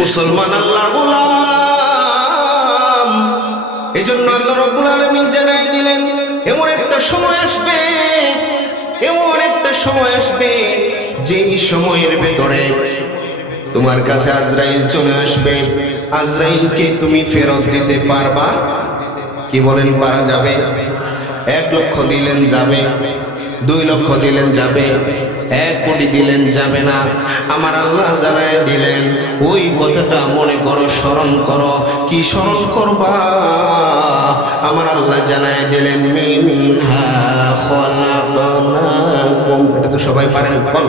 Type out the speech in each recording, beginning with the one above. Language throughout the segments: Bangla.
মুসলমান আল্লাহর গোলাম। এজন্য আল্লাহ রাব্বুল আলামিন জানাই দিলেন এমন একটা সময় আসবে, এমন একটা সময় আসবে যেই সময়ের ভেতরে তোমার কাছে আজরাইল চলে আসবে। আজরাইলকে তুমি ফেরত দিতে পারবা? কি বলেন, পারা যাবে? 1 লক্ষ দিলেন যাবে, 2 লক্ষ দিলেন যাবে, 1 কোটি দিলেন যাবে না। আমার আল্লাহ জানায় দিলেন ওই কথাটা মনে করো, স্মরণ করো। কি স্মরণ করবা? আমার আল্লাহ জানায় দিলেন মিনহা খলাকনাকুম। এটা তো সবাই পারেন, বল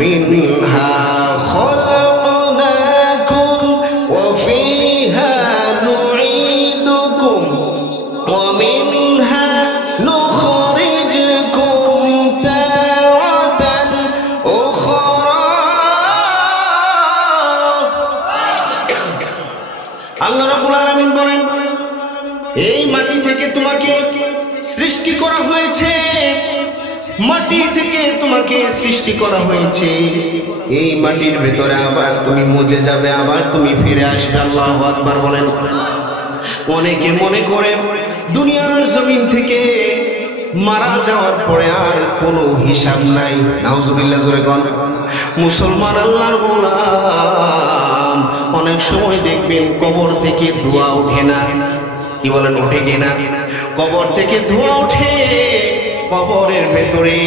মিনহা খলাকনাকুম ওয়া ফিহা নুঈদুকুম ওয়া মিনহা নুখরিজুকুম তারাতান উখরা। আল্লাহ রাব্বুল আলামিন বলেন এই মাটি থেকে তোমাকে সৃষ্টি করা হয়েছে, মাটি থেকে তোমাকে সৃষ্টি করা হয়েছে। এই মাটির ভেতরে আবার তুমি মজে যাবে, আবার তুমি ফিরে আসবে। আল্লাহু আকবার বলেন। অনেকে মনে করে দুনিয়ার জমিন থেকে মারা যাওয়ার পরে আর কোনো হিসাব নাই। নাউজুবিল্লাহ, জোরে কোন। মুসলমান আল্লাহর গোলাম, অনেক সময় দেখবেন কবর থেকে ধোঁয়া ওঠে না। কি বলেন, ওঠে কিনা? কবর থেকে ধোঁয়া ওঠে, কবরের ভেতরে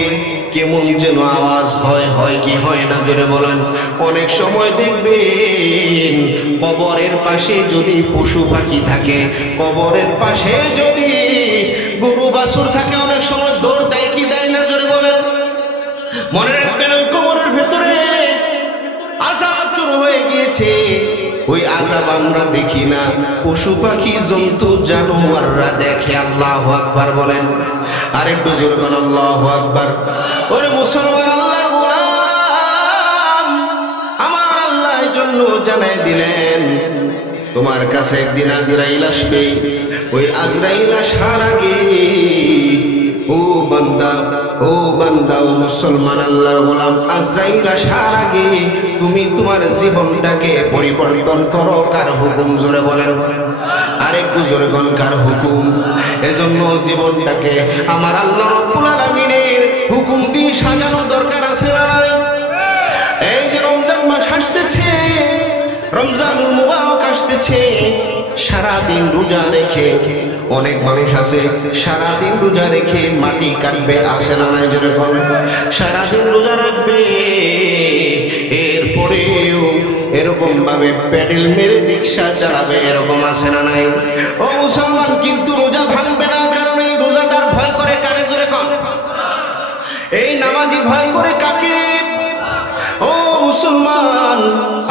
কেমন যেন আওয়াজ হয়, হয় কি হয় না, জোরে বলেন। অনেক সময় দেখবেন কবরের পাশে যদি পশু পাখি থাকে, কবরের পাশে যদি গরু বাছুর থাকে, অনেক সময় দৌড় দেয় কি দেয় না, জোরে বলেন। মনে রাখবেন ওই কবরের ভেতরে আযাব শুরু হয়ে গিয়েছে। ওই আযাব আমরা দেখি না, পশু পাখি জন্তু জানোয়াররা দেখে। আল্লাহু আকবার বলেন। আরেকটু জোরে বলেন আল্লাহু আকবার। ওরে মুসলমান আল্লাহর গোলাম, আমার আল্লাহ এই জন্য জানাই দিলেন তোমার কাছে একদিন আজরাইল আসবে। ওই আজরাইল আসার আগে ও বান্দা, ও বান্দা, ও মুসলমান আল্লাহর গোলাম, আজরাইল আসার আগে তুমি তোমার জীবনটাকে পরিবর্তন করো। কার হুকুম? জোরে বলেন। আরেকটু জোরে কোন, কার হুকুম? এজন্য জীবনটাকে আমার আল্লাহ রাব্বুল আলামিনের হুকুম দিয়ে সাজানো দরকার আছে না নাই? এই যে রমজান মাস আসতেছে, রমজানুল মুবারক আসতেছে, সারাদিন রোজা রেখে অনেক মানুষ আছে সারাদিন রোজা রেখে মাটি কাটবে, আসে না নাই? জোরে বল। সারাদিন রোজা রাখবে, এরপরেও এরকম ভাবে প্যাডেল মেরে রিক্সা চালাবে, এরকম আছে না নাই? ও মুসলমান, কিন্তু রোজা ভাঙবে না, কারণ এই রোজাদার ভয় করে কারে? জোরে কর। এই নামাজি ভয় করে কাকে? ও মুসলমান,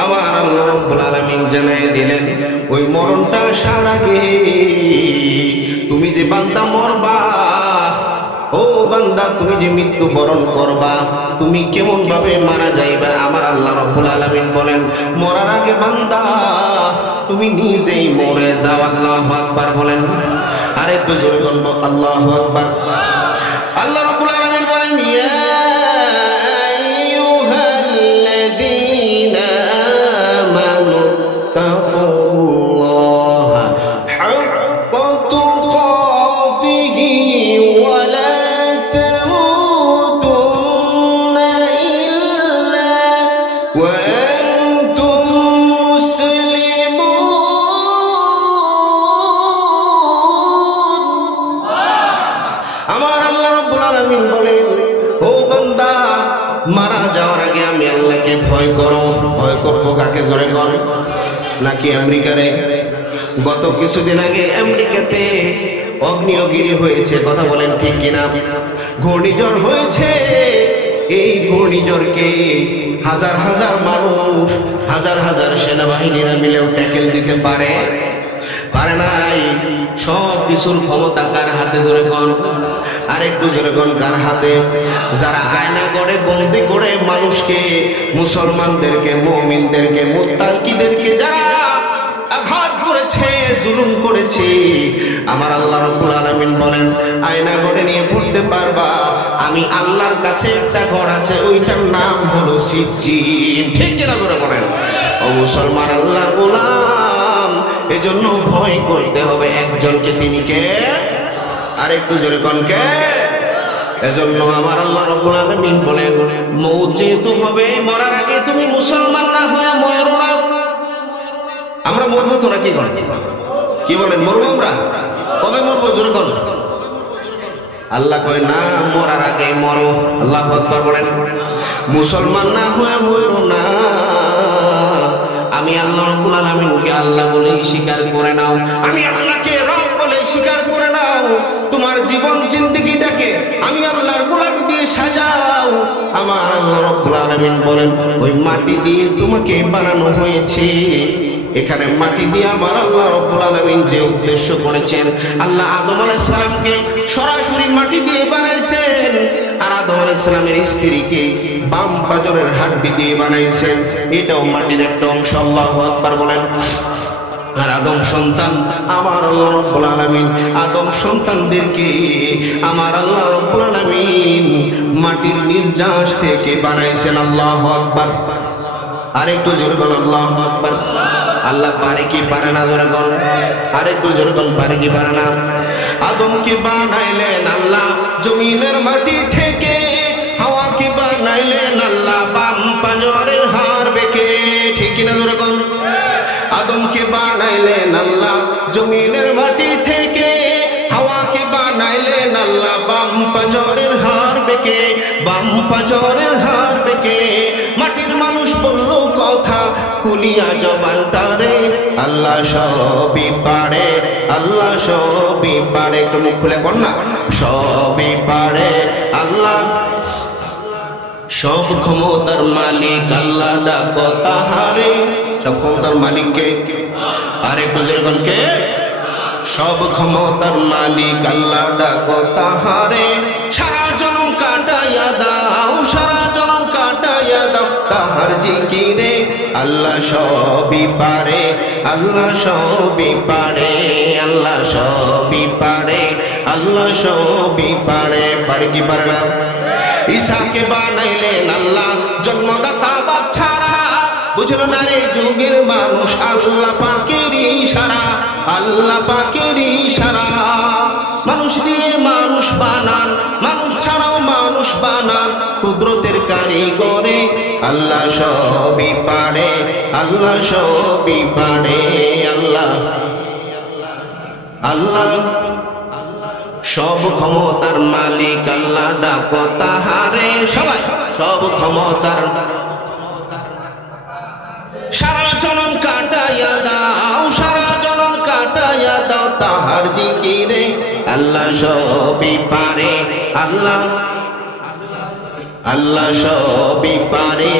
আমার আল্লাহ রাব্বুল আলামিন জানাই দিলেন ওই মরণটা আসার আগে তুমি যে বান্দা মরবা, ও বান্দা তুমি যে মৃত্যু বরণ করবা, তুমি কেমন ভাবে মারা যাইবা? আমার আল্লাহ রাব্বুল আলামিন বলেন মরার আগে বান্দা তুমি নিজেই মরে যাও। আল্লাহু আকবার বলেন। আরেকটু জোরে বলবো আল্লাহু আকবার। আল্লাহ রাব্বুল আলামিন বলেন ইয়া মারা যাওয়ার আগে আমি আল্লাহকে ভয় করো। ভয় করবো কাকে? জোরে কর। নাকি আমেরিকারে? গত কিছুদিন আগে আমেরিকাতে অগ্নিয়গিরি হয়েছে, কথা বলেন ঠিক কিনা? ঘূর্ণিঝড় হয়েছে। এই ঘূর্ণিঝড়কে হাজার হাজার মানুষ, হাজার হাজার সেনাবাহিনীরা মিলেও ট্যাকেল দিতে পারে? পারে নাই। সব কিছুর ক্ষমতা কার হাতে? জোরে কোন। আরেকটু জোরে কোন, কার হাতে? যারা আয়না করে বন্দি করে মানুষকে, মুসলমানদেরকে, মুমিনদেরকে, মুত্তাকিদেরকে যারা আঘাত করেছে, জুলুম করেছে, আমার আল্লাহ রাব্বুল আলামিন বলেন আয়না ঘরে নিয়ে পড়তে পারবা। আমি আল্লাহর কাছে একটা ঘর আছে, ওইটার নাম হলো সিজ্জিন। ঠিক কিনা করে বলেন? ও মুসলমান আল্লাহর গোলাম, এজন্য ভয় করতে হবে একজনকে, তিনি কে? আরেকটু জোরে কোন কে? এজন্য আমার আল্লাহ রাব্বুল আলামিন বলেন, মৌত যেহেতু হবে, মরার আগে তুমি মুসলমান না হয়ে মরো না। আমরা মরবো তো নাকি? কি বলেন, মরবো আমরা? কবে মরবো জোরে কোন? আল্লাহ কয় না, মরার আগে মরো। আল্লাহু আকবার বলেন। মুসলমান না হয়ে মরো না। আমি আল্লাহ রাব্বুল আলামিনকে আল্লাহ বলেই স্বীকার করে নাও, আমি আল্লাহকে রব বলে স্বীকার করে নাও। তোমার জীবন জিন্দেগিটাকে আমি আল্লাহর গোলামি দিয়ে সাজাও। আমার আল্লাহ রাব্বুল আলামিন বলেন, ওই মাটি দিয়ে তোমাকে বানানো হয়েছে। এখানে মাটি দিয়ে আমার আল্লাহ রাব্বুল আলামিন যে উদ্দেশ্য করেছেন, আল্লাহ আদম আলাইহিস সালামকে সরাসরি মাটি দিয়ে বানাইছেন, আর আদম আলাইহিস সালামের স্ত্রীকে বাম পাজরের হাড্ডি দিয়ে বানাইছেন। এটাও মাটির একটা অংশ। আল্লাহু আকবার বলেন। আর আদম সন্তান আমার আল্লাহ রাব্বুল আলামিন আদম সন্তানদেরকে আমার আল্লাহ রাব্বুল আলামিন মাটির নির্যাস থেকে বানাইছেন। আল্লাহু আকবার। আরেকটু জোরে বল আল্লাহু আকবার। আল্লাহ পারে কি পারে না জোরে বল? আরেকটু জোরে বল, পারে কি পারে না? আদমকে বানাইলেন আল্লাহ জমিনের মাটি থেকে, হাওয়াকে বানাইলেন আল্লাহ বাম পাঁজরের হাড় বেঁকে। ঠিক কিনা জোরে বল? আদমকে বানাইলেন আল্লাহ জমিনের মাটি থেকে, হাওয়াকে বানাইলেন আল্লাহ বাম পাঁজরের হাড় বেঁকে, বাম পাঁজরের হাড় বেঁকে। মাটির মানুষ বলল কথা খুলিয়া জবানটারে, আল্লাহ সবই পারে, আল্লাহ সবই পারে। একটু মুখ খুলে কর না, সবই পারে আল্লাহ, সব ক্ষমতার মালিক আল্লাহ, ডাকো তাহারে। সব ক্ষমতার মালিককে? আরেকটু যেরকম কে? সব ক্ষমতার মালিক আল্লাহ, ডাকো তাহারে। সারা জনম কাটাইয়া দাও, সারা জনম কাটাইয়া দাও তাহার জিকিরে। আল্লাহ সবই পারে, আল্লাহ সবই পারে, আল্লাহ সবই পারে, আল্লাহ সবই পারে। পারে কি পারে না? ঈসাকে বানাইলেন আল্লাহ জন্মদাতা বাপ ছাড়া, বুঝলো না রে যুগের মানুষ আল্লাহ পাকের ইশারা, আল্লাহ পাকের ইশারা। মানুষ দিয়ে মানুষ বানান, মানুষ ছাড়াও মানুষ বানান, কুদরতের কারিগরে। আল্লাহ সবই পারে, আল্লাহ সবই পারে, আল্লাহ আল্লাহ সব ক্ষমতার মালিক আল্লাহ, ডাকো তাহারে। সবাই সব ক্ষমতার, সারা জনম কাটাইয়া দাও, সারা জনম কাটাইয়া দাও তাহার জিকিরে। আল্লাহ সবই পারে, আল্লাহ আল্লাহ সবই পারে,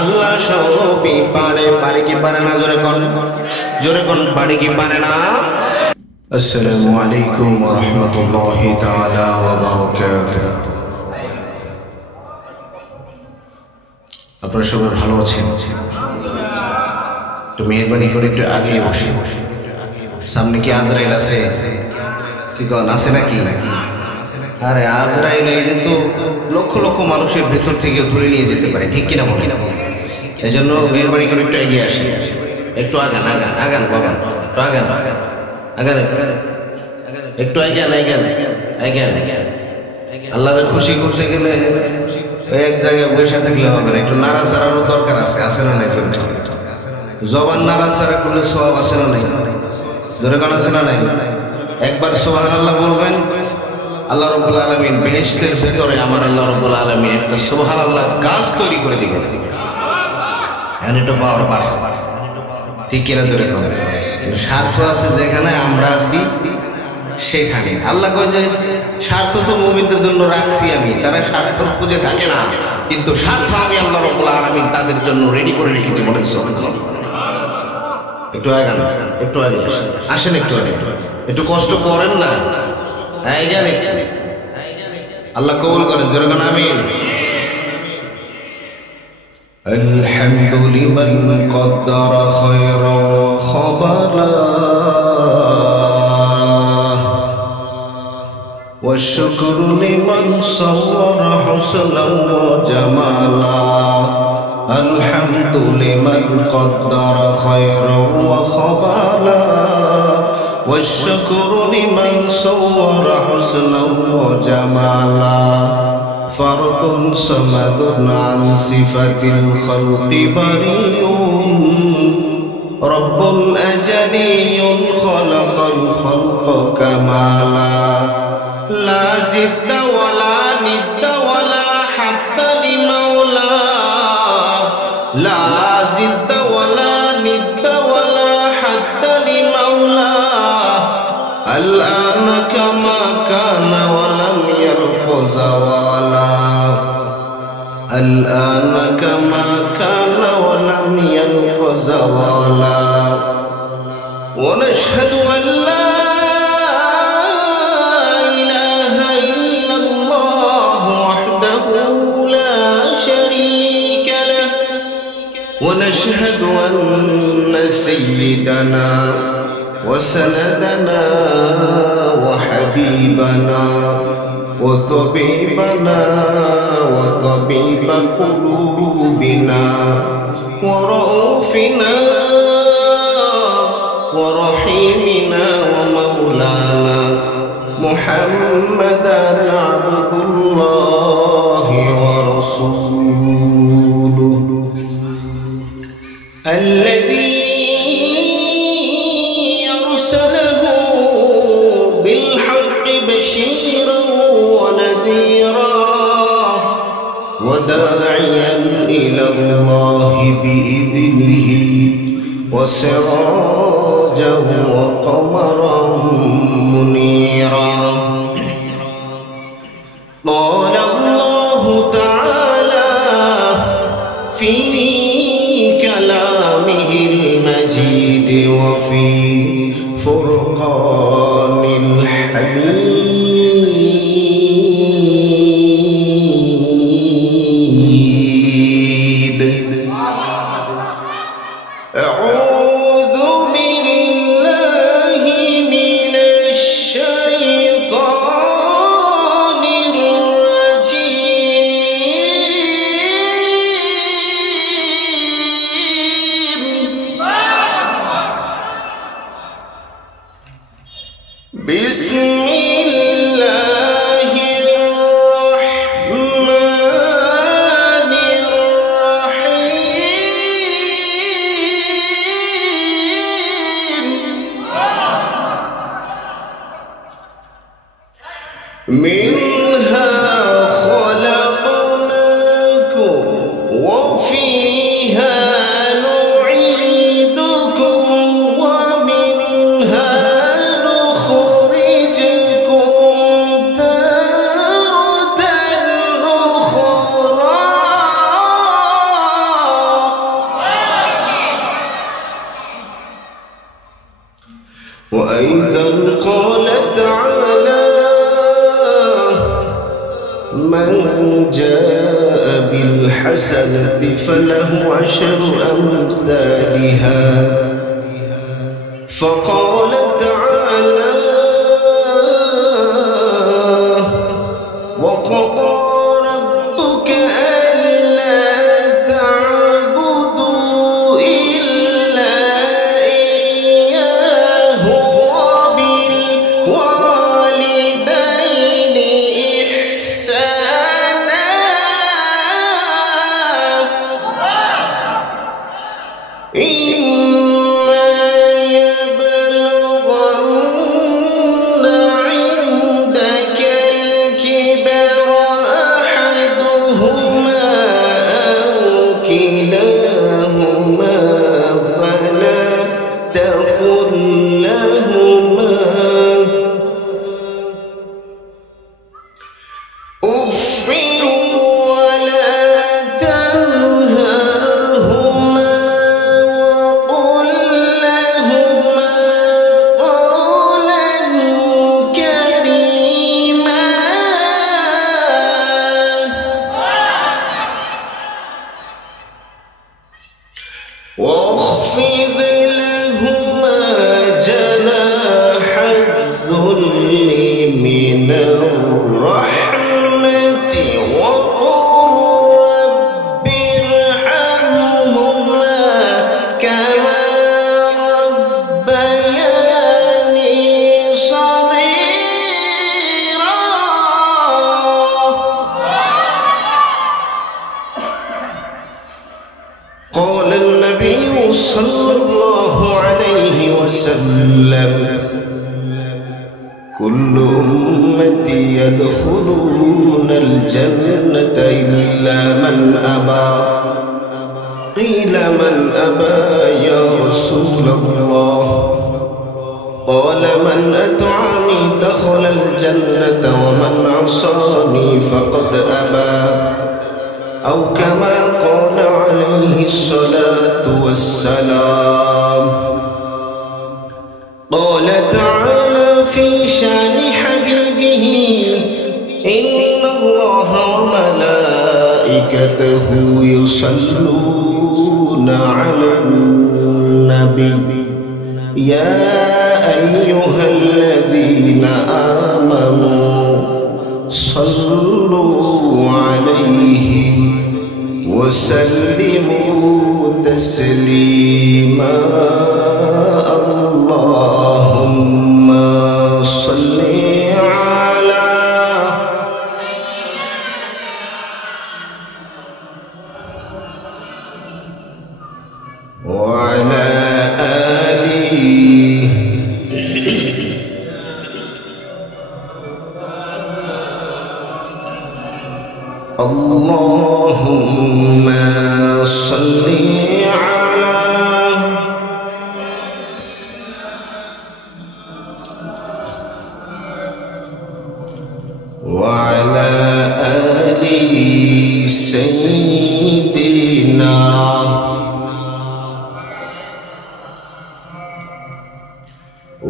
আল্লাহ সবই পারে। পারে কি পারে না জোরে কোন? জোরে কোন, পারে কি পারে না? আসসালামু আলাইকুম ওয়া রাহমাতুল্লাহি তাআলা ওয়া বারাকাতুহু। আপনারা সবাই ভালো আছেন? তো মেহরবানি করে একটু আগে বসে। সামনে কি আজরাইল আছে? কি কোন আছে নাকি? আরে আজরাইল এলে তো লক্ষ লক্ষ মানুষের ভেতর থেকে ধরে নিয়ে যেতে পারে, ঠিক কিনা বলেন? এই জন্য মেহরবানি করে একটু এগিয়ে আসে, একটু আগান আগান আগান বাবা, একটু আগান আগান, একটু আগান আগান আগান। আল্লাহকে খুশি করতে গেলে এক জায়গায় বসে থাকলে হবে না, একটু নাড়াচাড়ারও দরকার আছে, আছে না নাই? জবান নাড়াচাড়া করলে সওয়াব আছে না নাই? জোরে গান আছে না নাই? একবার সুবহানাল্লাহ বলবেন, আল্লাহ রাব্বুল আলামিন বেহেশতের ভেতরে আমার আল্লাহ রাব্বুল আলামিন একটা সুবহানাল্লাহ গাছ তৈরি করে দিবেন। এটা পাওয়ার পারছে, ঠিক কিনা জোরে কম? কিন্তু স্বার্থ আছে যেখানে আমরা আছি সেখানে। আল্লাহ কয় যে স্বার্থ তো মুমিনদের জন্য রাখছি আমি, তারা স্বার্থ খুঁজে থাকে না, কিন্তু স্বার্থ আমি আল্লাহ রাব্বুল আলামিন তাদের জন্য রেডি করে রেখেছি। বলেন সুবহানাল্লাহ। একটু আগান, একটু আগে আসেন, আসেন একটু আগে, একটু কষ্ট করেন না, আগান একটু। আল্লাহ কবুল করেন, জোরে বলেন আমিন। الحمد لمن قدر خيرا وخبلا والشكر لمن صور حسنا وجمالا الحمد لمن قدر خيرا وخبالا والشكر لمن صور حسنا وجمالا فرد صمد عن صفة الخلق بريء رب أجلي خلق الخلق كمالا لا زد ولا ند ولا حد لمولى لا زد ولا ند ولا حد لمولى الآن كما كان ولم يلق زوالا الآن كما كان ولم يلق زوالا ونشهد أن لا إله إلا الله وحده لا شريك له ونشهد أن سيدنا وسندنا وحبيبنا وطبيبنا وطبيب قلوبنا ورؤوفنا ورحيمنا ومولانا محمدا عبد الله ورسوله الذي أرسله بالحق بشيرا ونذيرا وداعيا إلى الله بإذنه وسراجا وقمرا منيرا قال الله تعالى في كلامه المجيد وفي فرقان الحميد أعوذ بالله من الشيطان الرجيم بسم الله الرحمن الرحيم منها خلقناكم وفيها نعيدكم ومنها نخرجكم تارة أخرى وأيضا قال تعالى من جاء بالحسنة فله عشر أمثالها فقال تعالى وقضى ربك ألا تعبدوا إلا إياه وبالوالدين إحسانا إما يبلغن عندك الكبر أحدهما أو كلاهما فلا تقل لهما أف ولا تنهرهما وقل لهما قولا كريما واخفض لهما جناح الذل من الرحمة وقل رب ارحمهما الله عليه وسلم كل أمتي يدخلون الجنة إلا من أبى قيل من أبى يا رسول الله قال من أطعني دخل الجنة ومن عصاني فقد أبى أو كما قال عليه الصلاة والسلام. قال تعالى في شان حبيبه إن الله وملائكته يصلون على النبي يا أيها الذين آمنوا صلوا عليه وسلموا تسليما اللهم صل على وعلى آله اللهم صل على وعلى آل سيدنا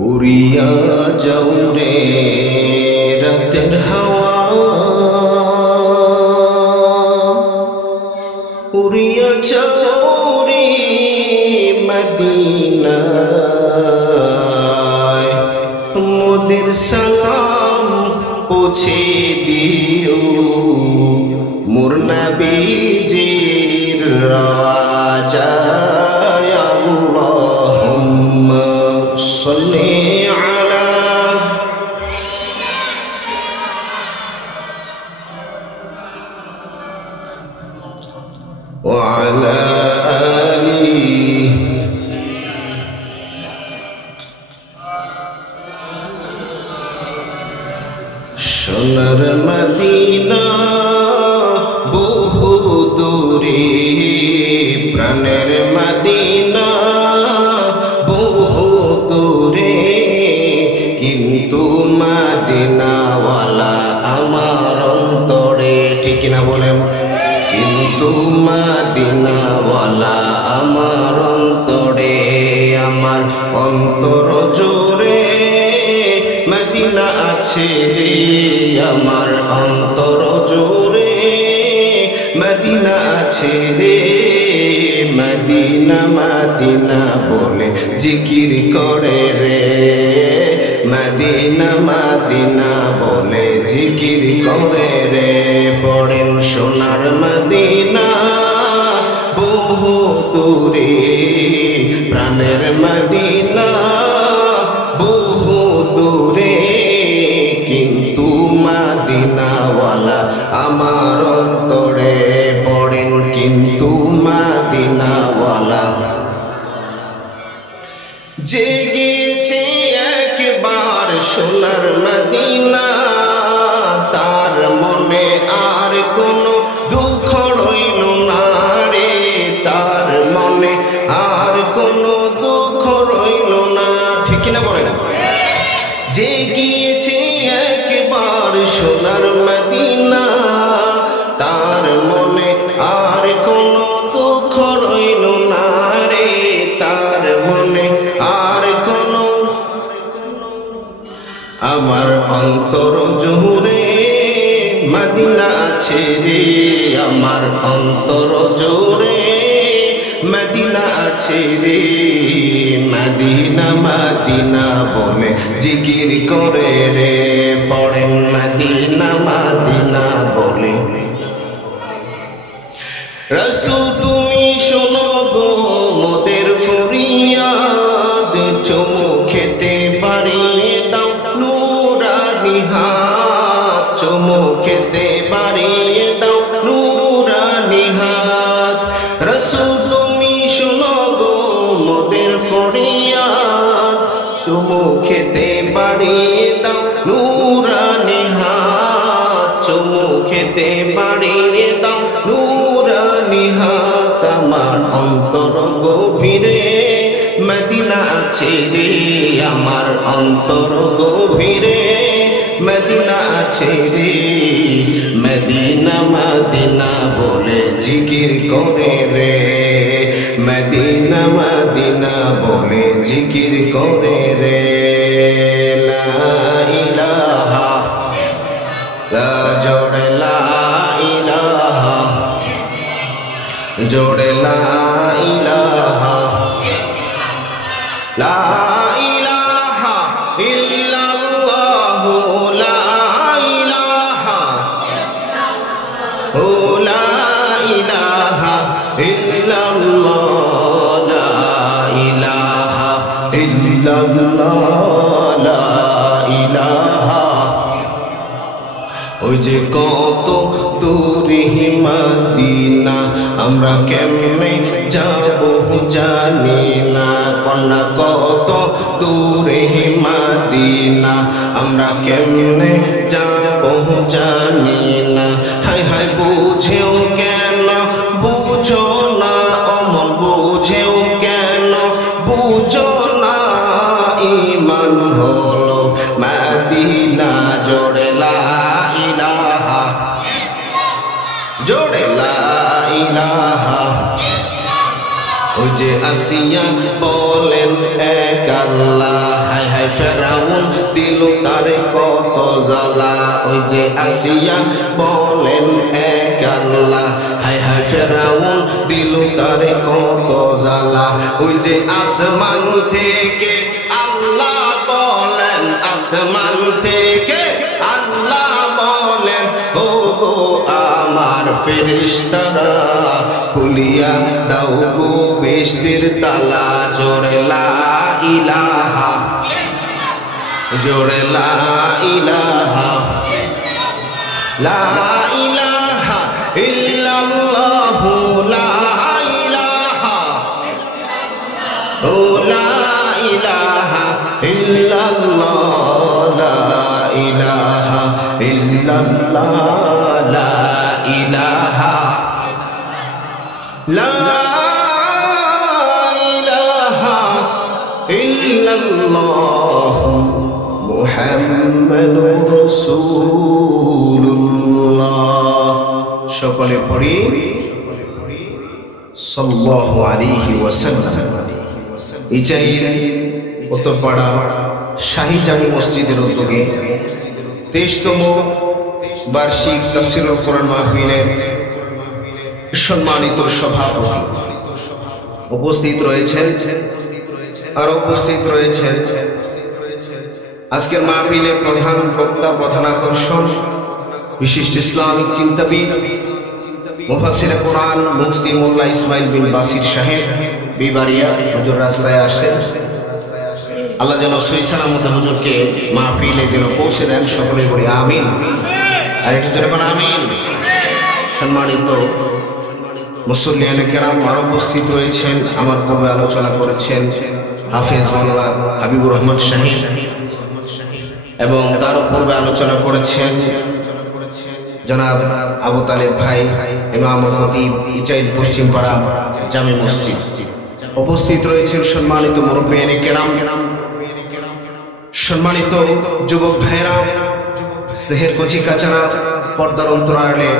উড়িয়া যাও রে রাতের হাওয়া উড়িয়া যাও রে মদিনায় মোদের সালাম পৌঁছে দিও মোর নবীজির রাজায় আল্লাহুম্মা সাল্লি আলা وعلى آله সোনার মদিনা বহু দূরে প্রাণের মদিনা বহু দূরে কিন্তু মদিনাওয়ালা আমার অন্তরে ঠিক না বলেন কিন্তু মদিনাওয়ালা আমার অন্তরে আমার অন্তর জোরে মদিনা আছে রে আমার অন্তর জোরে মদিনা আছে রে মদিনা মদিনা বলে জিকির করে রে মদিনা মদিনা বলে জিকির করে রে পড়েন সোনার মদিনা বহু দূরে প্রাণের মদিনা বহু দূরে কিন্তু মদিনাওয়ালা আমার অন্তরে পড়েন কিন্তু মদিনাওয়ালা জেগেছে একবার সোনার মদিনা তার মনে আর কোনো দুঃখ রইল না রে তার মনে আর কোনো দুঃখ রইল না ঠিক না বলেন জেগেছে একবার সোনার মদিনা তার মনে আর কোনো দুঃখ রইল না রে তার মনে আর কোনো আমার অন্তর জুড়ে মদিনা আছে রে আমার অন্তর জুড়ে মদিনা আছে রে মদিনা মদিনা বলে জিকির করে রে পড়েন মদিনা মদিনা বলে রাসূল তুমি শোনো গো মোদের ফরিয়াদ চুমু খেতে পারিয়ে দাও নুরানি হাত চুমু খেতে পারিয়ে দাও নুরানি হাত রাসূল তুমি শোনো গো মোদের ফরিয়াদ চুমু খেতে বাড়িয়ে দাও নূরানি হাত চুমু খেতে বাড়িয়ে দাও নূরানি হাত আমার অন্তর গভীরে মদিনা আছে রে আমার অন্তর গভীরে মদিনা আছে রে মদিনা মদিনা বলে জিকির করে রে মদিনা মদিনা বলে জিকির করে রে লা ইলাহা লা জোড়ে লা ইলাহা জোড়ে লা ইলাহা লা ইলাহা ইল্লাল্লাহু লা ইলাহা ও লা ইলাহা ইল্লাল্লাহ লা ইলাহা ইল্লাল্লাহ লা ইলাহা ওই যে কত দূরে মদিনা আমরা কেমনে যাব জানি না কন্যা কত দূরে মদিনা আমরা কেমনে যাব জানি না হায় হায় বুঝেও কেন বুঝো না অমন বুঝেও কেন বুঝো না ঈমান হলো মদিনা জোড়ে লা ইলাহা জোড়ে লা ইলাহা ওই যে আসিয়া বলেন এক আল্লাহ হায় হায় ফেরাউন দিল তারে কত জ্বালা ওই যে আসিয়া বলেন এক আল্লাহ হায় হায় ফেরাউন দিল তারে কত জ্বালা ওই যে আসমান থেকে আল্লাহ বলেন আসমান থেকে আল্লাহ বলেন ও গো আমার ফেরেশতারা খুলিয়া দাও গো বেহেশতের তালা জোড়ে লা ইলাহা জোড়ে লা ইলাহা লা ইলাহা ইল্লাল্লাহু লা ইলাহা ও লা ইলাহা ইল্লাল্লাহ লা ইলাহা ইল্লাল্লাহ লা ইলাহা লা ইলাহা ইল্লাল্লাহ মুহাম্মাদুর রাসূলুল্লাহ সকলে পড়ি সাল্লাল্লাহু আলাইহি ওয়াসাল্লাম ইচাইর উত্তরপাড়া শাহী জামি মসজিদের উদ্যোগে 23তম বার্ষিক তাফসীরুল কোরআন মাহফিলের সম্মানিত সভাপতি উপস্থিত রয়েছেন আর উপস্থিত রয়েছেন আজকের মাহফিলের প্রধান বক্তা প্রধান আকর্ষণ বিশিষ্ট ইসলামিক চিন্তাবিদ মুফাসসিরে কোরআন মুফতি মোল্লা ইসমাইল বিন বাসির সাহেব বিবারিয়া হুজুর রাস্তায় আসেন আল্লাহ যেন সহি সালামতে হুজুরকে মাহফিলে যেন পৌঁছে দেন সকলে বলি আমিন আর একটু জোরে বলেন আমিন সম্মানিত মুসল্লিয়ানে কেরাম আর উপস্থিত রয়েছেন আমার পূর্বে আলোচনা করেছেন হাফেজ মাওলানা হাবিবুর রহমান সাহেব এবং তার পূর্বে আলোচনা করেছেন জনাব আবু তালেব ভাই ইমাম ও খতিব ইচাইল পশ্চিমপাড়া জামে মসজিদ উপস্থিত রয়েছেন সম্মানিত মুরব্বিয়ানে কেরাম সম্মানিত যুবক ভাইরা স্নেহের কচি কাচারা পর্দার অন্তরালে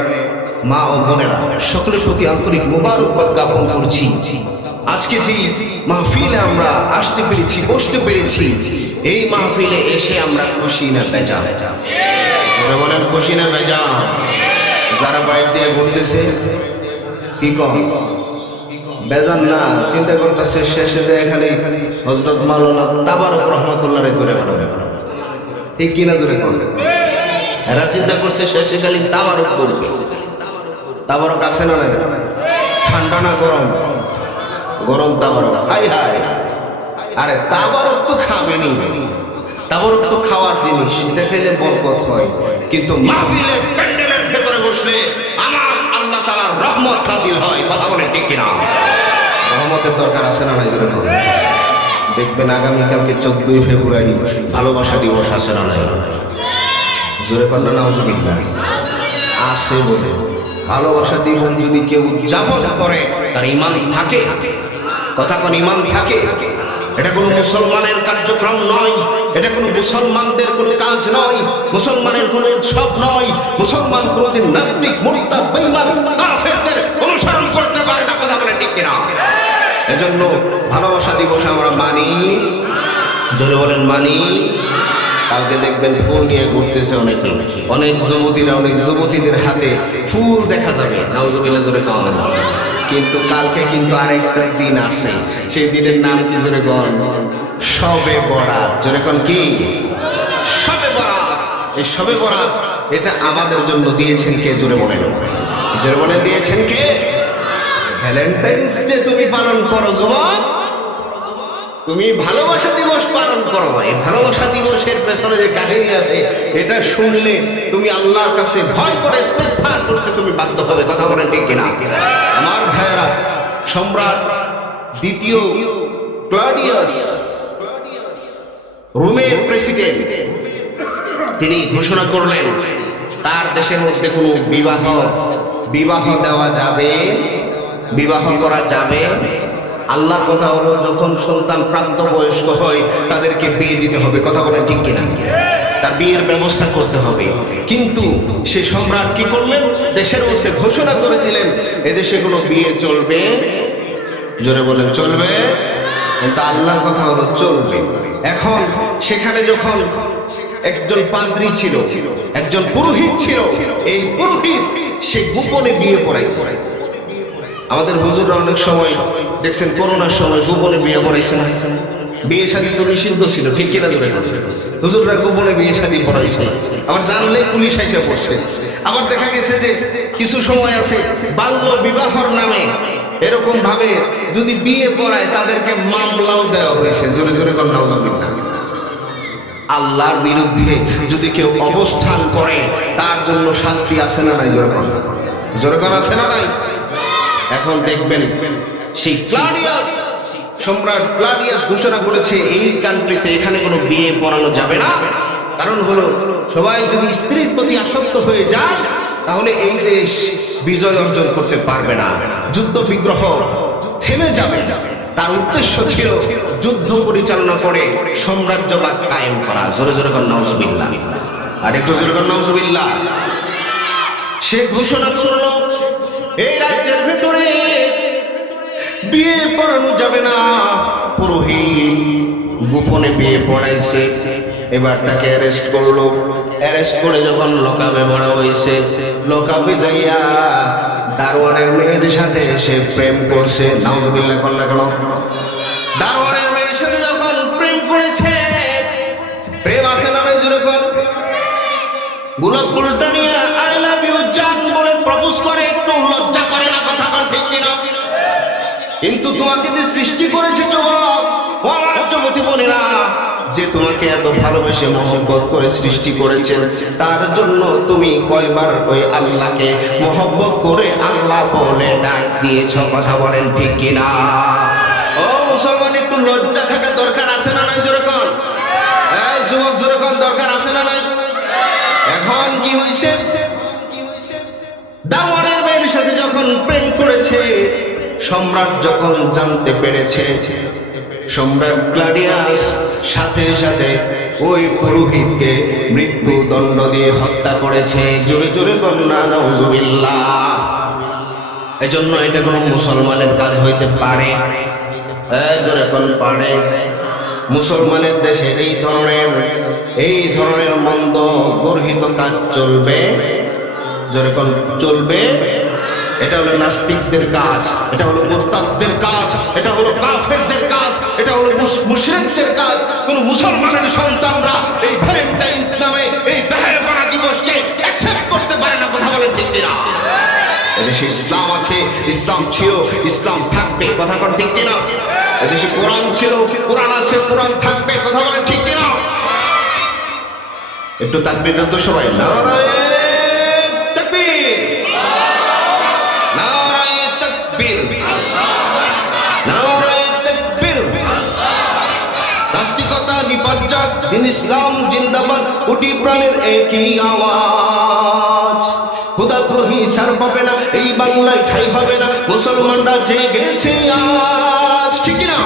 মা ও বোনেরা সকলের প্রতি আন্তরিক মোবারকবাদ জ্ঞাপন করছি আজকে যে মাহফিলে আমরা আসতে পেরেছি বসতে পেরেছি এই মাহফিলে এসে আমরা খুশি না বেজার জোরে বলেন খুশি না বেজার যারা বাইরে দিয়ে ঘুরতেছে কি কম বেজার না চিন্তা করতেছে শেষে যে খালি হযরত মাওলানা তাবারক রহমাতুল্লাহ রে ধরে ভালো ঠিক কিনা ধরে কোন এরা চিন্তা করছে শেষে খালি তাবারক করবে তাবারক আছে না নাই ঠান্ডা না গরম গরম তাবারক হাই হাই আরে তাবারক তো খাবেনি তাবারক তো খাওয়ার জিনিস এটা খেলে বরকত হয় কিন্তু মাহফিলে প্যান্ডেলের ভেতরে বসলে আমার আল্লাহ তাআলার রহমত নাযিল হয় কথা বলেন ঠিক কিনা রহমতের দরকার আছে না নাই দেখবেন আগামীকালকে 14ই ফেব্রুয়ারি ভালোবাসা দিবস আছে না নাই? জোরে কন্যা নাউজুবিল্লাহ আছে বলে ভালোবাসা দিবস যদি কেউ উদযাপন করে তার ঈমান থাকে। কথা কোন ঈমান থাকে? এটা কোনো মুসলমানের কার্যক্রম নয়, এটা কোনো মুসলমানদের কোনো কাজ নয়, মুসলমানের কোনো উৎসব নয়। মুসলমান কোনোদিন নাস্তিক, মুরতাদ, বেঈমান, কাফেরদের অনুসরণ করতে পারে না। কথা বলে ঠিক কিনা? এজন্য ভালোবাসা দিবস আমরা মানি। জোরে বলেন মানি। কালকে দেখবেন ফুল নিয়ে ঘুরতেছে অনেকে, অনেক যুবতীরা, অনেক যুবতীদের হাতে ফুল দেখা যাবে। নাউজুবিল্লাহ জোরে কন। কিন্তু কালকে কিন্তু আরেকটা দিন আছে, সেই দিনের নাম কি জোরে কন? শবে বরাত। জোরে কন কি? শবে বরাত। এই শবে বরাত এটা আমাদের জন্য দিয়েছেন কে? জোরে বলেন, জোরে বলেন দিয়েছেন কে? ভ্যালেন্টাইন্স ডে তুমি পালন করো যুবক, তুমি ভালোবাসা দিবস পালন করো। এই ভালোবাসা দিবসের পেছনে যে কাহিনী আছে এটা শুনলে তুমি আল্লাহর কাছে ভয় করে ইস্তেগফার করতে তুমি বাধ্য হবে। কথা বলেন ঠিক কিনা? আমার ভাইয়েরা, সম্রাট দ্বিতীয় ক্লডিয়াস, রোমের প্রেসিডেন্ট, তিনি ঘোষণা করলেন তার দেশের মধ্যে কোনো বিবাহ দেওয়া যাবে, বিবাহ করা যাবে। আল্লাহর কথা হলো যখন সন্তান প্রাপ্তবয়স্ক হয় তাদেরকে বিয়ে দিতে হবে। কথা বলেন ঠিক কিনা? তার বিয়ের ব্যবস্থা করতে হবে। কিন্তু সে সম্রাট কি করলেন? দেশের মধ্যে ঘোষণা করে দিলেন এদেশে কোনো বিয়ে চলবে। জোরে বলেন চলবে। কিন্তু আল্লাহর কথা হলো চলবে। এখন সেখানে যখন একজন পাদ্রী ছিল, একজন পুরোহিত ছিল, এই পুরোহিত সে গোপনে বিয়ে পড়াইছে। আমাদের হুজুররা অনেক সময় দেখছেন করোনার সময় গোপনে বিয়ে পড়াইছে না? বিয়ে শাদী তো নিষিদ্ধ ছিল, ঠিক কিনা? ধরে হুজুররা গোপনে বিয়ে শাদী পড়াইছে, আবার জানলে পুলিশ আইসা পড়ছে। আবার দেখা গেছে যে কিছু সময় আছে বাল্য বিবাহর নামে এরকম ভাবে যদি বিয়ে পড়ায় তাদেরকে মামলাও দেওয়া হয়েছে। জোরে জোরে কর নাউজুবিল্লাহ। আল্লাহর বিরুদ্ধে যদি কেউ অবস্থান করে তার জন্য শাস্তি আছে না নাই? জোরে কর, জোরে কর আছে না নাই? এখন দেখবেন সেই ক্লডিয়াস, সম্রাট ক্লডিয়াস ঘোষণা করেছে এই কান্ট্রিতে এখানে কোনো বিয়ে পড়ানো যাবে না। কারণ হলো সবাই যদি স্ত্রীর প্রতি আসক্ত হয়ে যায় তাহলে এই দেশ বিজয় অর্জন করতে পারবে না, যুদ্ধ বিগ্রহ থেমে যাবে। তার উদ্দেশ্য ছিল যুদ্ধ পরিচালনা করে সাম্রাজ্যবাদ কায়েম করা। জোরে জোরে কর নাউজুবিল্লাহ। আর একটু জোরে কর নাউজুবিল্লাহ। সে ঘোষণা করলো এই রাজ্যের ভেতরে বিয়ে পড়ানো যাবে না। পুরোহিত গোপনে বিয়ে পড়াইছে, এবার তাকে অ্যারেস্ট করলো। অ্যারেস্ট করে যখন লকআপে ভরা হয়েছে, লকআপে যাইয়া দারোয়ানের মেয়ের সাথে সে প্রেম করছে। নাউজুবিল্লাহ কন্যা কেন? দারোয়ানের মেয়ের সাথে যখন প্রেম করেছে, প্রেম আছে না যেরকম গোলাপ ফুলটা নিয়ে আই লাভ ইউ জান বলে প্রপোজ করে, একটু লজ্জা করে না? কথা বল ঠিক কিনা? কিন্তু তোমাকে যে সৃষ্টি করেছে যুবক, আমার যুবতী বোনেরা, যে তোমাকে এত ভালোবেসে মহব্বত করে সৃষ্টি করেছেন, তার জন্য তুমি কয়বার ওই আল্লাহকে মহব্বত করে আল্লাহ বলে ডাক দিয়েছ? কথা বলেন ঠিক কিনা? ও মুসলমান, একটু লজ্জা থাকা দরকার আছে না নাই? জোরে কর। এই যুবক জোরে কর, দরকার আছে না নাই? এখন কি হয়েছে? দারোয়ানের মেয়ের সাথে যখন প্রেম করেছে, সম্রাট যখন জানতে পেরেছে, সম্রাট ক্লডিয়াস সাথে সাথে ওই পুরোহিতকে মৃত্যুদণ্ড দিয়ে হত্যা করেছে। জোরে জোরে কন্যা নাউজুবিল্লাহ। এজন্য এটা কোনো মুসলমানের কাজ হইতে পারে? জোরে কোন পারে? মুসলমানের দেশে এই ধরনের মন্দ গর্হিত কাজ চলবে? জোরে কোন চলবে? এটা হলো নাস্তিকদের কাজ, এটা হলো মুরতাদদের কাজ, এটা হলো কাফেরদের কাজ, এটা হলো মুশরিকদের কাজ। কোন মুসলমানের সন্তানরা এই ভ্যালেন্টাইন্স নামে এই বেহায়াপনা দিবসকে অ্যাকসেপ্ট করতে পারে না। কথা বলেন ঠিক কিনা? এদেশে ইসলাম আছে, ইসলাম ছিল, ইসলাম থাকবে। কথা বলেন ঠিক কিনা? এদেশে কোরআন ছিল, কোরআন আছে, কোরআন থাকবে। কথা বলেন ঠিক কিনা? একটু তাকবীর দেন তো সবাই। নারায়ে তাকবীর, নারায়ে তাকবীর, নারায়ে তাকবীর। দিন ইসলাম জিন্দাবাদ, কোটি প্রাণের একই আওয়াজ। খোদাদ্রোহী সার পাবে না, এই বাংলায় ঠাই হবে না, মুসলমানরা জেগেছে আজ, ঠিক না?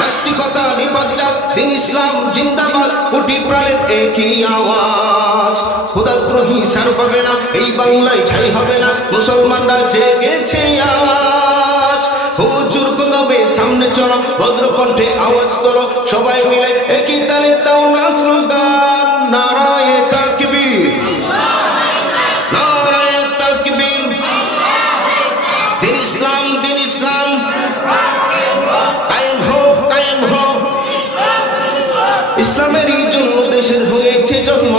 নাস্তিকতা নিপাত, দিন ইসলাম জিন্দাবাদ, কোটি প্রাণের একই আওয়াজ। খোদাদ্রোহী সার পাবে না, এই বাংলায় ঠাই হবে না, মুসলমানরা জেগেছে আজ। হুজুর কদমে সামনে চলো, বজ্রকণ্ঠে আওয়াজ তোলো, সবাই মিলে একই তালে দাও না স্লোগান, নারায়ে তাকবীর, নারায়ে তাকবীর। দিন ইসলাম, দিন ইসলাম কায়েম হোক, কায়েম হোক। ইসলামেরই জন্য দেশের হয়েছে জন্ম,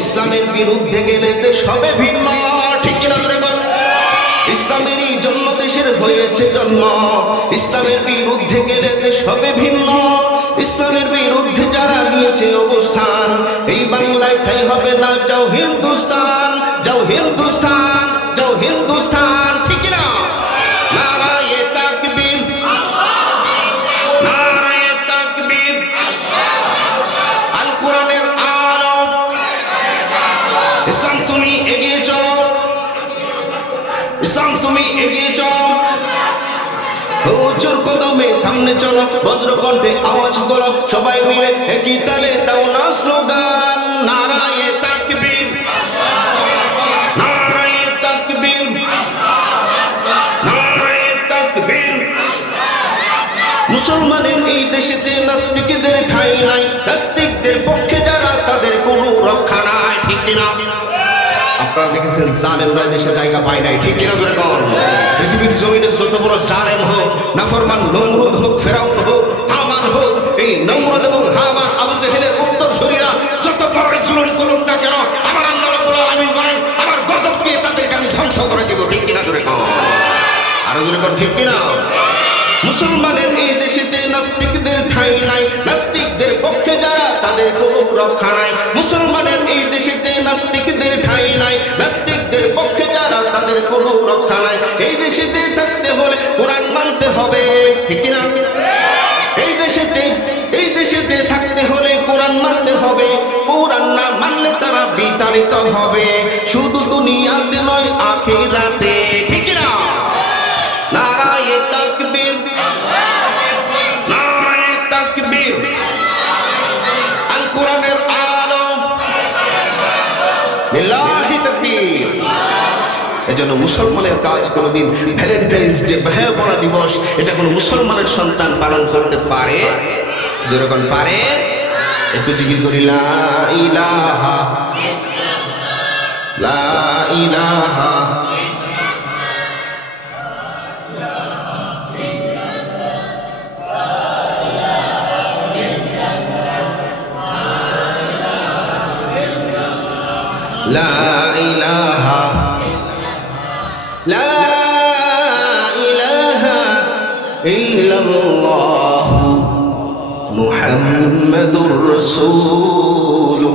ইসলামের বিরুদ্ধে গেলে দেশ হবে ভিন্ন, ঠিক কিনা ধরে বল? ইসলামেরই জন্য দেশের হয়েছে জন্ম, ইসলামের বিরুদ্ধে গেলে দেশ হবে ভিন্ন। ইসলামের বিরুদ্ধে যারা নিয়েছে অবস্থান, এই বাংলায় ঠাই হবে না, যাও হিন্দুস্তান, যাও হিন্দুস্তান, যাও হিন্দুস্তান, ঠিক না? নারায়ে তাকবীর, নারায়ে তাকবীর। আল কোরআনের আলো, ইসলাম তুমি এগিয়ে চলো, ইসলাম তুমি এগিয়ে চলো। হুজুর কদমে সামনে চলো, বজ্রকণ্ঠে আওয়াজ তোলো, সবাই মিলে একই তালে দাও না স্লোগান, নারায়ে তাকবীর, নারায়ে তাকবীর, নারায়ে তাকবীর। মুসলমানের এই দেশেতে নাস্তিকদের ঠাঁই নাই, নাস্তিকদের পক্ষে যারা তাদের কোনো রক্ষা নাই, ঠিক না? আপনারা দেখেছেন জালেমরা দেশে জায়গা পায় নাই, ঠিক কিনা জোরে বল? পৃথিবীর জমিনে যত বড় জালেম হোক, নাফরমান নমরুদ হোক, ফেরাউন হোক, হামান হোক, এই নমরুদ এবং হামান আবু জেহেলের উত্তরসূরিরা যত বড় জুলুম করুক না কেন, আমার আল্লাহ রাব্বুল আলামিন বলেন আমার গজব দিয়ে তাদেরকে আমি ধ্বংস করে দেব, ঠিক কিনা জোরে বল? আরো জোরে বল, ঠিক কিনা? মুসলমানের এই দেশেতে নাস্তিকদের ঠাঁই নাই, নাস্তিকদের পক্ষে যারা তাদের কোনো রক্ষা নাই। মুসলমানের এই দেশেতে নাস্তিকদের ঠাঁই নাই, নাস্তিকদের পক্ষে যারা তাদের কোনো রক্ষা নাই। এই দেশেতে থাকতে হলে কোরআন মানতে হবে, ঠিক না? এই দেশেতে থাকতে হলে কোরআন মানতে হবে, কোরআন না মানলে তারা বিতাড়িত হবে, শুধু দুনিয়াতে নয় আখিরাতে, ঠিক না? নারায়ে তাকবীর, নারায়ে তাকবীর। আল কোরআনের আলো, লিল্লাহি তাকবীর। এজন্য মুসলমানের কাজ কোনোদিন ভ্যালেন্টাইন্স ডে, ভাইবোনা দিবস, এটা কোনো মুসলমানের সন্তান পালন করতে পারে? যেরকম পারে, একটু জিকির করি, লা ইলাহা, লা ইলাহা, লা ইলাহা, লা ইলাহা ইল্লাল্লাহ মুহাম্মাদুর রাসূলুল্লাহ।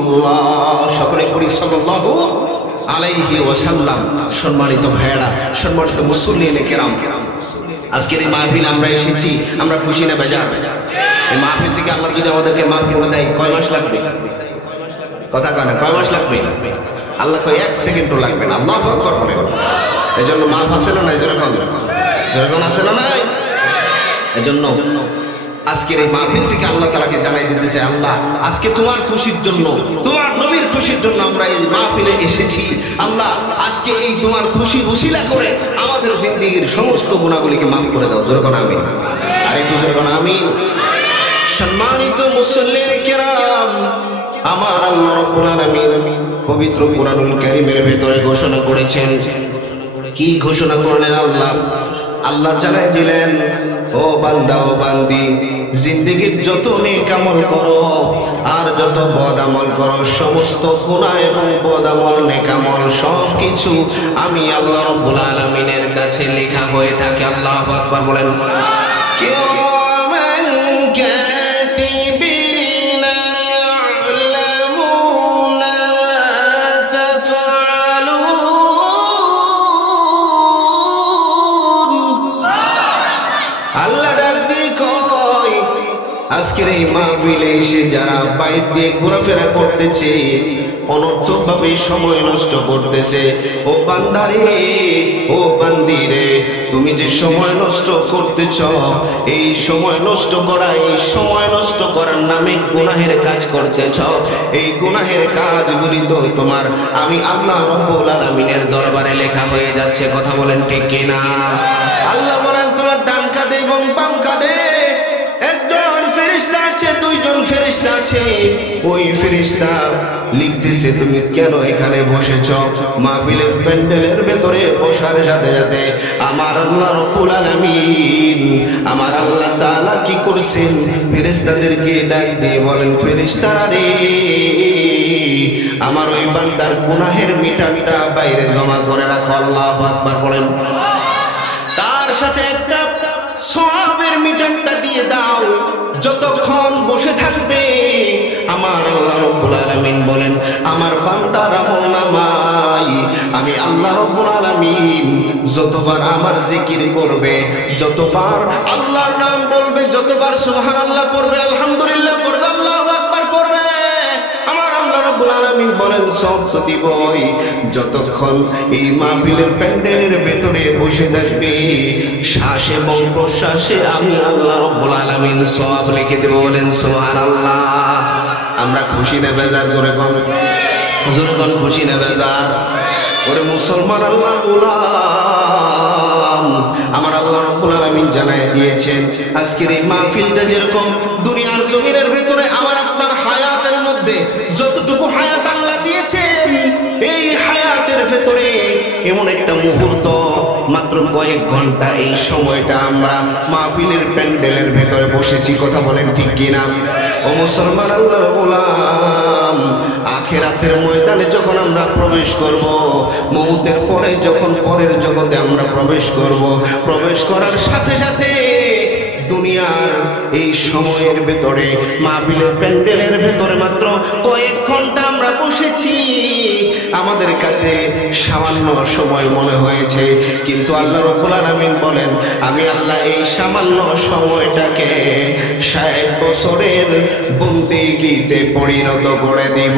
সকলে পড়ি সাল্লাল্লাহু আলাইহি ওয়াসাল্লাম। সম্মানিত ভাইয়েরা, সম্মানিত মুসল্লিনে কেরাম, আজকের এই মাহফিল আমরা এসেছি, আমরা খুশি না বেজার? এই মাহফিল থেকে আল্লাহ যদি আমাদেরকে মাফ করে দেয়, কয় মাস লাগবে? কথা কয় না, কয় মাস লাগবে? আল্লাহ কয় 1 সেকেন্ডও লাগবে না। আল্লাহু আকবার বলেন। এজন্য মাফ আছে না নাই? যেরকম যেরকম আছে না নাই? এজন্য আজকের এই মাহফিল থেকে আল্লাহ তাআলাকে জানাই দিতে চাই, আল্লাহ আজকে তোমার খুশির জন্য, তোমার নবীর খুশির জন্য আমরা এই মাহফিলে এসেছি। আল্লাহ আজকে এই তোমার খুশি উসিলা করে আমাদের জিন্দেগীর সমস্ত গুনাহগুলিকে মাফ করে দাও। যেরকম আমিন, আর একটু যেরকম আমিন। সম্মানিত মুসল্লিনে কেরাম, আমার আল্লাহ রাব্বুল আলামিন পবিত্র কুরআনুল কারীমের ভেতরে ঘোষণা করেছেন। কি ঘোষণা করলেন আল্লাহ? আল্লাহ জানাই দিলেন, ও বান্দা, ও বান্দি, জিন্দেগীর যত নেক আমল করো আর যত বদ আমল করো, সমস্ত গুনাহ এবং বদ আমল, নেক আমল সবকিছু আমি আল্লাহ রাব্বুল আলামিনের কাছে লেখা হয়ে থাকে। আল্লাহু আকবার বলেন। কিরামান কাতিবিনা ইয়ালামুনা মা তাফআলুন। আল্লাহ ডাক দিয়ে কয়, আজকের এই মাহফিলে এসে যারা বাইরে দিয়ে ঘোরাফেরা করতেছে, অনর্থকভাবে সময় নষ্ট করতেছে, ও বান্দারে, ও বান্দিরে, তুমি যে সময় নষ্ট করতেছ, এই সময় নষ্ট করার নামে গুনাহের কাজ করতেছ। এই গুনাহের কাজগুলি তো তোমার আমি আল্লাহ রাব্বুল আলামিনের দরবারে লেখা হয়ে যাচ্ছে। কথা বলেন ঠিক কিনা? আল্লাহ বলেন তোমার ডান কাঁধে এবং বাম কাঁধে একজন ফেরেশতা আছে, দুইজন ফেরেশতা আছে। ওই ফেরেশতা লিখতেছে তুমি কেন এখানে বসেছ। মাহফিলের প্যান্ডেলের ভেতরে বসার সাথে সাথে আমার আল্লাহ রাব্বুল আলামিন, আমার আল্লাহ তাআলা কি করছেন, ফেরেশতাদেরকে ডাক দিয়ে বলেন, ফেরেশতারা রে, আমার ওই বান্দার গুনাহের মিটারটা বাইরে জমা করে রাখো। আল্লাহু আকবার বলেন। তার সাথে একটা সওয়াবের মিটারটা দিয়ে দাও। যতক্ষণ বসে থাকবে আমার আল্লাহ রাব্বুল আলামিন বলেন আমার বান্দার আমলনামায় আমি আল্লাহ রাব্বুল আলামিন যতবার আমার জিকির করবে, যতবার আল্লাহর নাম বলবে, যতবার সুবহানাল্লাহ পড়বে, আলহামদুলিল্লাহ পড়বে, আল্লাহু আকবার পড়বে, আমার আল্লাহ রাব্বুল আলামিন বলেন সব তো দিবই। যতক্ষণ এই মাহফিলের প্যান্ডেলের ভেতরে বসে থাকবে, শ্বাস এবং প্রশ্বাসে আমি আল্লাহ রাব্বুল আলামিন সওয়াব লিখে দেব। বলেন সুবহানাল্লাহ। আমরা খুশি না বেজার? জোরে কোন খুশি না বেজার? ওরে মুসলমান আল্লাহ গোলাম, আমার আল্লাহ রাব্বুল আলামিন জানায় দিয়েছেন আজকের এই মাহফিলটা যেরকম দুনিয়ার জমিনের ভেতরে আমার আপনার হায়াতের মধ্যে যতটুকু হায়াত আল্লাহ দিয়েছেন, এই হায়াতের ভেতরে এমন একটা মুহূর্ত মাত্র কয়েক ঘন্টা, এই সময়টা আমরা মাহফিলের প্যান্ডেলের ভেতরে বসেছি। কথা বলেন ঠিক কিনা? ও মুসলমান আল্লাহর গোলাম, আখিরাতের ময়দানে যখন আমরা প্রবেশ করব, মউতের পরে যখন পরের জগতে আমরা প্রবেশ করব, প্রবেশ করার সাথে সাথে দুনিয়ার এই সময়ের ভেতরে মাহফিলের প্যান্ডেলের ভেতরে মাত্র কয়েক ঘন্টা আমরা বসেছি, আমাদের কাছে সামান্য সময় মনে হয়েছে। কিন্তু আল্লাহ রাব্বুল আলামিন বলেন আমি আল্লাহ এই সামান্য সময়টাকে 60 বছরের বন্দেগীতে পরিণত করে দিব।